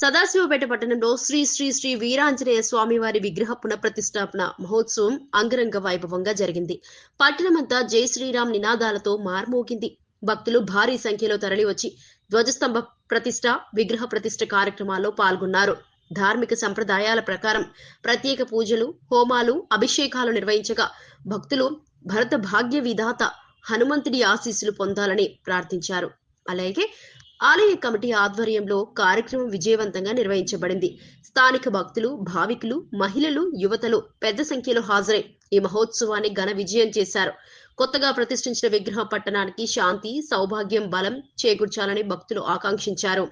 సదాశివపేట పట్టణంలో శ్రీ శ్రీ శ్రీ వీరాంజనేయ స్వామివారి విగ్రహ పునఃప్రతిష్టాపన మహోత్సవం అంగరంగ వైభవంగా జరిగింది. పట్టణమంతా జై శ్రీరామ్ నినాదాలతో మార్మోగింది. భక్తులు భారీ సంఖ్యలో తరలివచ్చి ధ్వజస్తంభ ప్రతిష్ట విగ్రహ ప్రతిష్ట కార్యక్రమాల్లో పాల్గొన్నారు. ధార్మిక సంప్రదాయాల ప్రకారం ప్రత్యేక పూజలు హోమాలు అభిషేకాలు నిర్వహించగా భక్తులు భరత భాగ్య విధాత హనుమంతుడి ఆశీస్సులు పొందాలని ప్రార్థించారు. అలాగే ఆలయ కమిటీ ఆధ్వర్యంలో కార్యక్రమం విజయవంతంగా నిర్వహించబడింది. స్థానిక భక్తులు భావికులు మహిళలు యువతలు పెద్ద సంఖ్యలో హాజరై ఈ మహోత్సవాన్ని ఘన విజయం చేశారు. కొత్తగా ప్రతిష్ఠించిన విగ్రహం పట్టణానికి శాంతి సౌభాగ్యం బలం చేకూర్చాలని భక్తులు ఆకాంక్షించారు.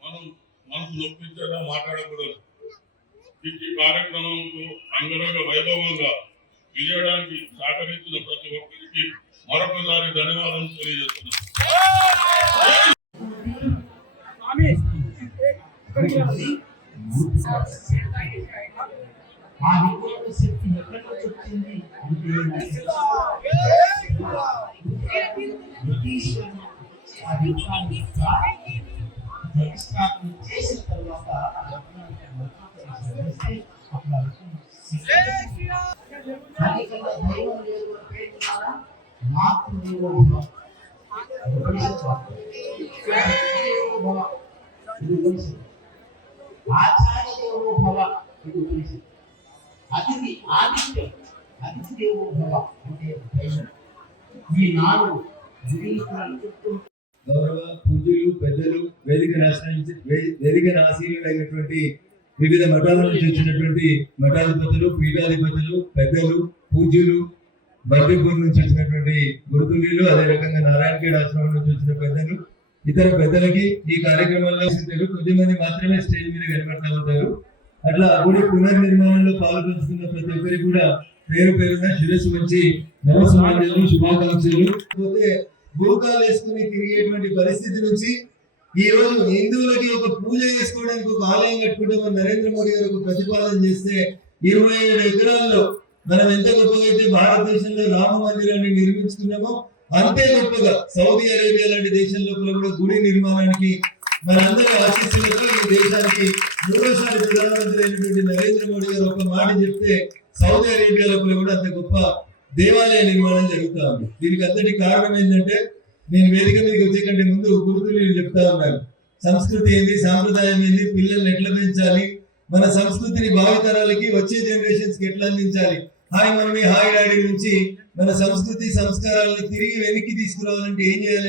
మనం మనసు నొప్పించేలా మాట్లాడకూడదు. ఈ కార్యక్రమంకు అంగరంగ వైభవంగా విజయడానికి సహకరించిన ప్రతి ఒక్కరికి మరొకసారి ధన్యవాదాలు తెలియజేస్తున్నాను ఆ శక్తి ఎక్కడ వచ్చింది అంటే అని పేర్కొన్నారా మాతృ దేవో భవ. ఇది ఉపనిషత్తు. అతిథి ఆదిత్యం అతిథి దేవో భవ అంటే దైవం ఈ నాలుగు చుట్టూ గౌరవ పూజలు పెద్దలు వేదిక రాష్ట్రానికి వే- వేదిక రాశీయులైనటువంటి వివిధ మఠాల నుంచి వచ్చినటువంటి మఠాధిపతులు పీఠాధిపతులు పెద్దలు పూజ్యులు బర్దిపూర్ నుంచి వచ్చినటువంటి గురుతుల్యులు అదే రకంగా నారాయణఖేడ్ ఆశ్రమం నుంచి వచ్చిన పెద్దలు ఇతర పెద్దలకి ఈ కార్యక్రమంలో తెలుగు కొద్ది మంది మాత్రమే స్టేజ్ మీద కనబడతా అట్లా గుడి పునర్నిర్మాణంలో పాల్పంచుకున్న ప్రతి ఒక్కరికి కూడా పేరు పేరున శిరస్సు వచ్చి నమస్కారాలు శుభాకాంక్షలు. పోతే బూకాలు వేసుకుని తిరిగేటువంటి పరిస్థితి నుంచి ఈ రోజు హిందువులకి ఒక పూజ చేసుకోవడానికి ఒక ఆలయం కట్టుకుంటే మన నరేంద్ర మోడీ గారు ఒక ప్రతిపాదన చేస్తే ఇరవై ఏడు ఎకరాల్లో మనం ఎంత గొప్పగా అయితే భారతదేశంలో రామ మందిరాన్ని నిర్మించుకున్నామో అంతే గొప్పగా సౌదీ అరేబియా లాంటి దేశం లోపల కూడా గుడి నిర్మాణానికి మనందరూ ఆశీస్సులతో ఈ దేశానికి మూడోసారి ప్రధానమంత్రి అయినటువంటి నరేంద్ర మోడీ గారు ఒక మాట చెప్తే సౌదీ అరేబియా లోపల కూడా అంత గొప్ప దేవాలయ నిర్మాణం జరుగుతా ఉంది. దీనికి అంతటి కారణం ఏంటంటే నేను వేదిక మీదకి వచ్చే కంటే ముందు గురుతులు చెప్తా ఉన్నారు. సంస్కృతి ఏంది సాంప్రదాయం ఏంది పిల్లల్ని ఎట్లా పెంచాలి మన సంస్కృతిని భావితరాలకి వచ్చే జనరేషన్స్కి ఎట్లా అందించాలి. హాయ్ మమ్మీ హాయ్ డాడీ నుంచి మన సంస్కృతి సంస్కారాలను తిరిగి వెనక్కి తీసుకురావాలంటే ఏం చేయాలి?